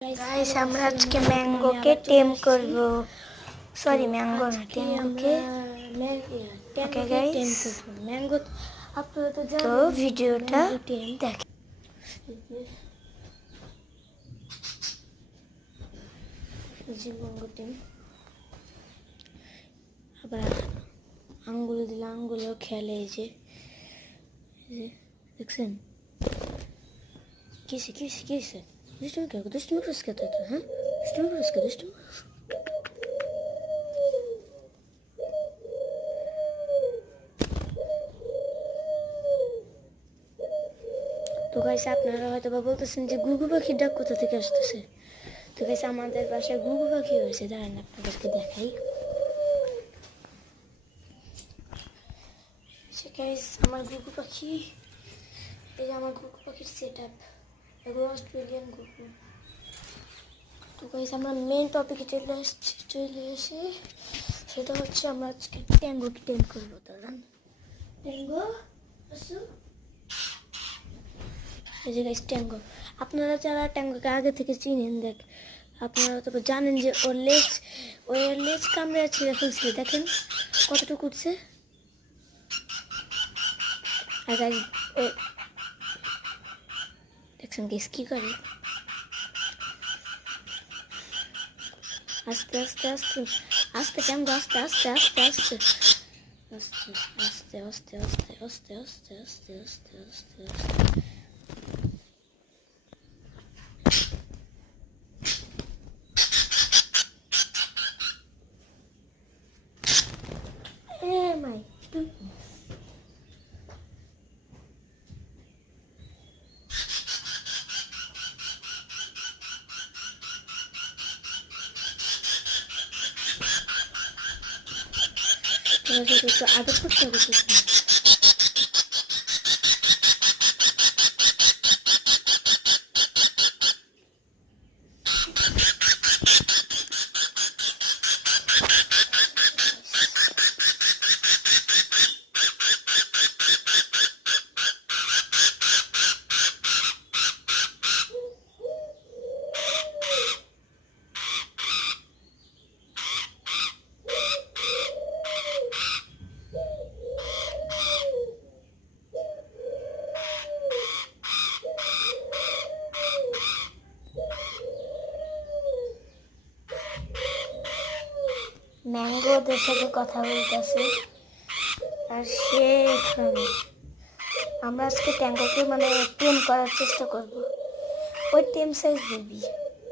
Guys আমরা আজকে ম্যাঙ্গোকে টেম করব সরি ম্যাঙ্গো না টেঙ্গোকে ওকে গাইস ম্যাঙ্গো আপনারা তো জানেন তো ভিডিওটা দেখেন যে ম্যাঙ্গো টেম আবার আঙ্গুল দিলে আঙ্গুলও খেলে এই যে দেখছেন কিসে কিসে কিসে দুষ্টুমি করিস কে তুই হ্যাঁ দুষ্টুমি করিস কে দুষ্টুমি তো গাইস আপনারা হয়তো বা বলতেছেন যে ঘুঘু পাখির ডাক কোথা থেকে আসতেছে তো গাইস আমাদের বাসায় ঘুঘু পাখি হয়েছে দাঁড়ান আপনাদেরকে দেখাই গাইস আমার ঘুঘু পাখি এই যে আমার ঘুঘু পাখির সেট আপ এগুলো অস্ট্রেলিয়ান ঘুঘু তো গাইস আমরা মেন টপিকে চলে এসে সেটা হচ্ছে আমরা আজকে ট্যাঙ্গোকে টেম করবো দাঁড়ান ট্যাঙ্গো আসো এই যে গাইস ট্যাঙ্গো আপনারা যারা ট্যাঙ্গোকে আগে থেকে চিনেন দেখ আপনারা তো জানেন যে ওর লেজ কামড়ে ছিঁড়ে ফেলছিল দেখেন কতটুকু উঠছে আর গাইস দেখছেন গাইস কি করে আস্তে আস্তে আস্তে আস্তে ট্যাঙ্গো আস্তে আস্তে আস্তে আস্তে আস্তে আস্তে আস্তে আস্তে আস্তে আস্তে আস্তে আস্তে আস্তে my goodness. তো আদর করতে হবে ম্যাঙ্গো ওদের সাথে কথা বলতেছে আর সে আমরা আজকে ট্যাঙ্গোকে মানে টেম করার চেষ্টা করব ওই টেম সাইজ বেবি